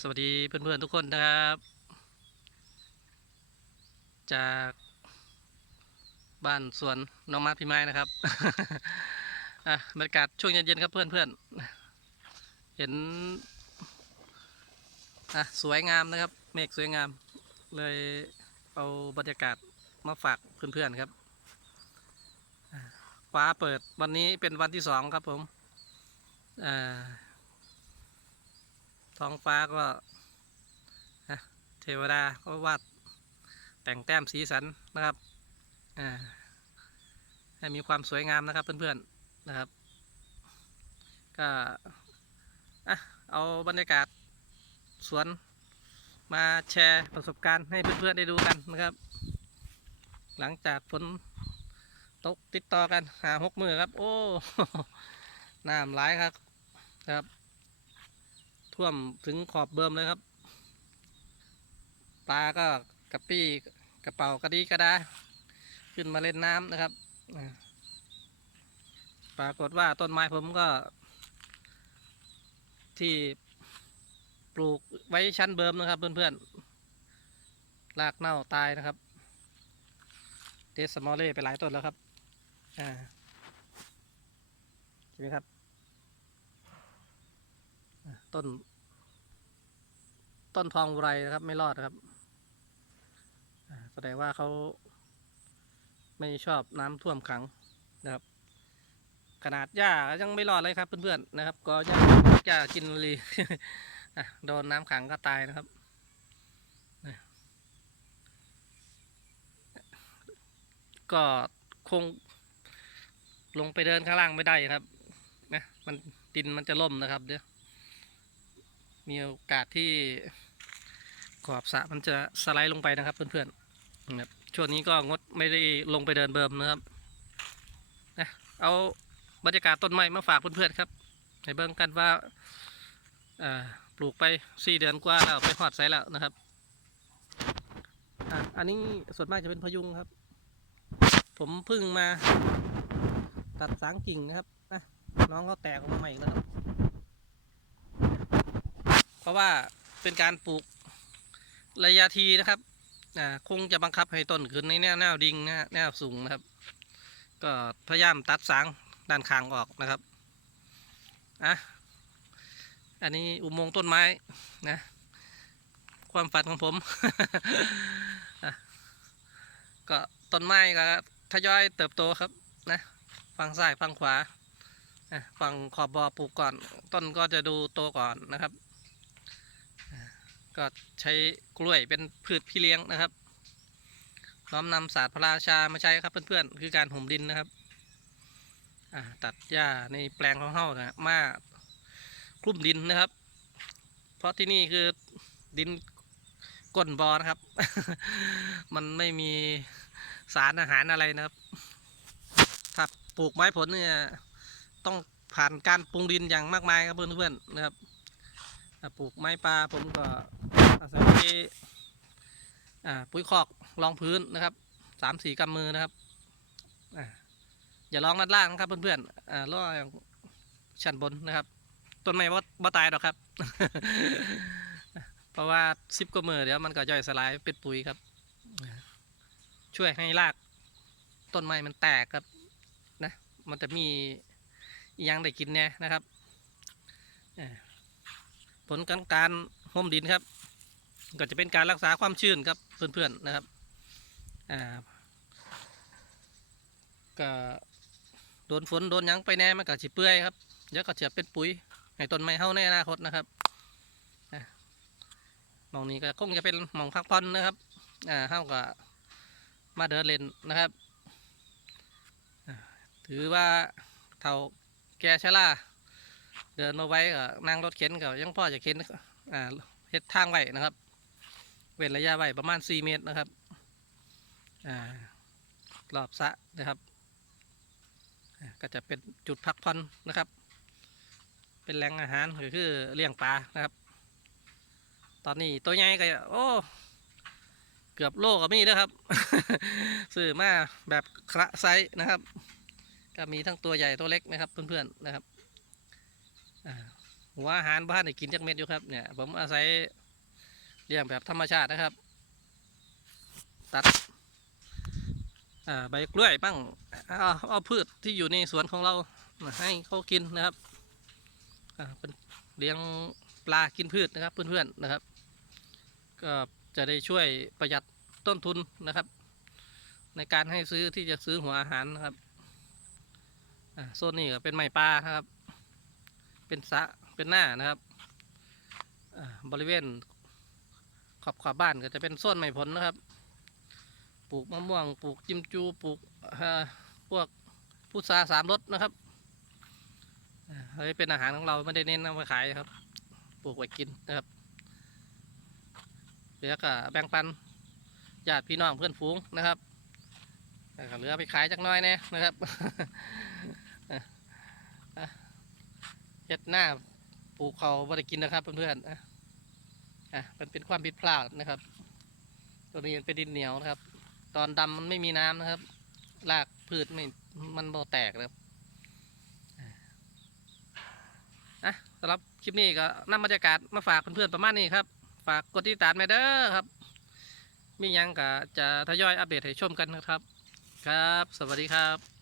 สวัสดีเพื่อนๆทุกคนนะครับ จากบ้านสวนน้องมารพี่ไม้นะครับบรรยากาศช่วงเย็นๆครับเพื่อนๆเห็นสวยงามนะครับ เมฆสวยงาม เลยเอาบรรยากาศมาฝากเพื่อนๆครับฟ้าเปิดวันนี้เป็นวันที่สองครับผมอ่า ท้องฟ้าก็เทวดาก็วาดแต่งแต้มสีสันนะครับให้มีความสวยงามนะครับเพื่อนๆนะครับ ก็เอาบรรยากาศสวนมาแชร์ประสบการณ์ให้เพื่อนๆได้ดูกันนะครับ หลังจากฝนตกติดต่อกันหาหกมือครับ โอ้น้ำไหลายครับครับ ท่วมถึงขอบเบิ่มเลยครับ ปลาก็กระปี้กระเป๋ากระดีกระดา ขึ้นมาเล่นน้ำนะครับปรากฏว่าต้นไม้ผมก็ ที่ปลูกไว้ชั้นเบิ่มนะครับเพื่อนๆรากเน่าตายนะครับเดสมอลเล่ไปหลายต้นแล้วครับ อ่าใช่ไหมครับ ต้น ต้นทองไรนะครับ ไม่รอดนะครับแสดงว่าเขาไม่ชอบน้ำท่วมขังนะครับ ขนาดหญ้ายังไม่รอดเลยครับเพื่อนๆนะครับ ก็หญ้าหญ้ากินรีโดนน้ำขังก็ตายนะครับก็คงลงไปเดินข้างล่างไม่ได้ครับนะมันดินมันจะล่มนะครับเดี๋ยว มีโอกาสที่ขอบสระมันจะสไลด์ลงไปนะครับ เพื่อนๆนะครับช่วงนี้ก็งดไม่ได้ลงไปเดินเบิร์มนะครับนะเอาบรรยากาศต้นไม้มาฝากเพื่อนๆครับให้เบิ่งกันว่าปลูกไปสี่เดือนกว่าแล้วไปหอดไซแล้วนะครับอันนี้ส่วนมากจะเป็นพยุงครับ ผมเพิ่งมาตัดสางกิ่งนะครับนะน้องเขาแตกออกมาใหม่แล้วครับ ราะว่าเป็นการปลูกระยะทีนะครับอ่าคงจะบังคับให้ต้นขึ้นในแนวแนวดิ่งนะแนวสูงนะครับ ก็พยายามตัดสางด้านข้างออกนะครับอะอันนี้อุโมงค์ต้นไม้นะ ความฝันของผม ก็ต้นไม้ก็ทยอยเติบโตครับนะฝั่งซ้ายฝั่งขวาฝั่งขอบบบ่อปลูกก่อน ต้นก็จะดูโตก่อนนะครับ ก็ใช้กล้วยเป็นพืชพี่เลี้ยงนะครับ น้อมนำศาสตร์พระราชามาใช้ครับเพื่อนๆ คือการห่มดินนะครับตัดหญ้าในแปลงของเฮานะมาคลุมดินนะครับ เพราะที่นี่คือดินก้นบอนะครับ มันไม่มีสารอาหารอะไรนะครับ ถ้าปลูกไม้ผลเนี่ยต้องผ่านการปรุงดินอย่างมากมายครับเพื่อนๆนะครับปลูกไม้ปลาผมก็ อาศัยอ่ปุ๋ยคอกรองพื้นนะครับสามสี่กำมือนะครับอย่าลองด้านล่างนะครับเพื่อนๆอ่าลองชั้นบนนะครับ ต้นไม้ว่าบ่ตายหรอกครับ เพราะว่าซิปก็มือเดี๋ยวมันก็ย่อยสลายเป็นปุ๋ยครับ ช่วยให้รากต้นไม้มันแตกครับนะมันจะมีอิหยังได้กินเนี่ยนะครับผลการการห่มดินครับ ก็จะเป็นการรักษาความชื้นครับเพื่อนๆนะครับอ่าก็โดนฝนโดนยังไปแน่มันก็สิเปื่อยครับเดี๋ยวก็จะเป็นปุ๋ยให้ต้นไม้เฮาในอนาคตนะครับอะหมองนี้ก็คงจะเป็นหมองพักผ่อนนะครับอ่าเฮาก็มาเดินเล่นนะครับอ่าถือว่าเท่าแก่ชราเดินมาไว้ก็นั่งรถเข็นก็ยังพ่อจะเข็นอ่าเฮ็ดทางไว้นะครับ เว้นระยะไว้ประมาณ 4 เมตรนะครับอ่ารอบสะนะครับก็จะเป็นจุดพักผ่อนนะครับ เป็นแหล่งอาหารก็คือเลี้ยงปลานะครับ ตอนนี้ตัวใหญ่ก็โอ้เกือบโลก็มีนะครับซื้อมาแบบคระไซส์นะครับ ก็มีทั้งตัวใหญ่ตัวเล็กนะครับเพื่อนๆนะครับหัวอาหารบ้านได้กินจักเม็ดอยู่ครับเนี่ยผมอาศัย เลี้ยงแบบธรรมชาตินะครับ ตัดใบกล้วยบ้างเอาเอาพืชที่อยู่ในสวนของเรามาให้เขากินนะครับเป็นเลี้ยงปลากินพืชนะครับ เพื่อนๆนะครับ ก็จะได้ช่วยประหยัดต้นทุนนะครับ ในการให้ซื้อที่จะซื้อหัวอาหารนะครับโซนนี้ก็เป็นไม้ปลานะครับ เป็นสะเป็นหน้านะครับบริเวณ ขอบขอบบ้านก็จะเป็นโซนไม้ผลนะครับ ปลูกมะม่วง ปลูกจิมจูปลูกอ่าพวกพุทราสามรสนะครับอ่าเฮ้ยเป็นอาหารของเราไม่ได้เน้นเอาไปขายครับ ปลูกไว้กินนะครับเหลือก็แบ่งปันญาติพี่น้องเพื่อนฝูงนะครับเหลือไปขายจักน้อยแน่นะครับเฮ็ดหน้าปลูกเขาบ่ได้กินนะครับเพื่อนๆ อะมันเป็นความผิดพลาดนะครับ ตัวนี้มันเป็นดินเหนียวนะครับ ตอนดำมันไม่มีน้ำนะครับรากพืชไม่มันบ่แตกนะครับอะสำหรับคลิปนี้ก็นำบรรยากาศมาฝากเพื่อนๆประมาณนี้ครับ ฝากกดติดตามไปเด้อครับ มียังก็จะทยอยอัปเดตให้ชมกันนะครับ ครับ สวัสดีครับ